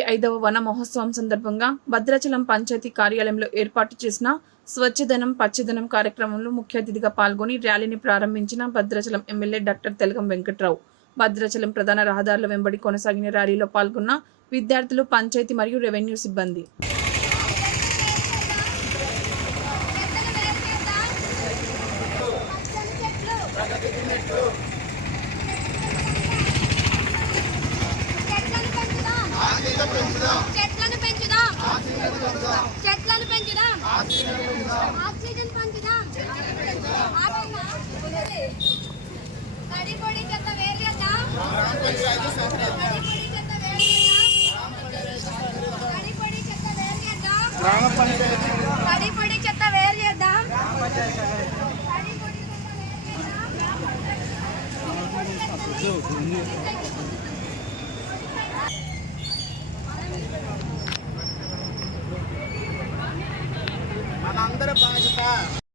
75వ వన మహోత్సవం సందర్భంగా భద్రాచలం పంచాయతీ కార్యాలయంలో ఏర్పాటు చేసిన స్వచ్ఛదనం పచ్చదనం కార్యక్రమంలో ముఖ్య అతిథిగా పాల్గొని ర్యాలీని ప్రారంభించిన భద్రాచలం ఎమ్మెల్యే డాక్టర్ తెలగం వెంకట్రావు. భద్రాచలం ప్రధాన రహదారుల వెంబడి కొనసాగిన ర్యాలీలో పాల్గొన్న విద్యార్థులు, పంచాయతీ మరియు రెవెన్యూ సిబ్బంది. చెట్లను పెంచుదాం, చెట్లను పెంచుదాం, ఆక్సిజన్ పెంచుదాం. తడి పొడి చెత్త వేరు చేద్దాం, తడి పొడి చెత్త వేరు చేద్దాం, తడి పొడి చెత్త వేరు చేద్దాం, తడి పొడి చెత్త వేరు చేద్దాం, తడి పొడి చెత్త వేరు చేద్దాం.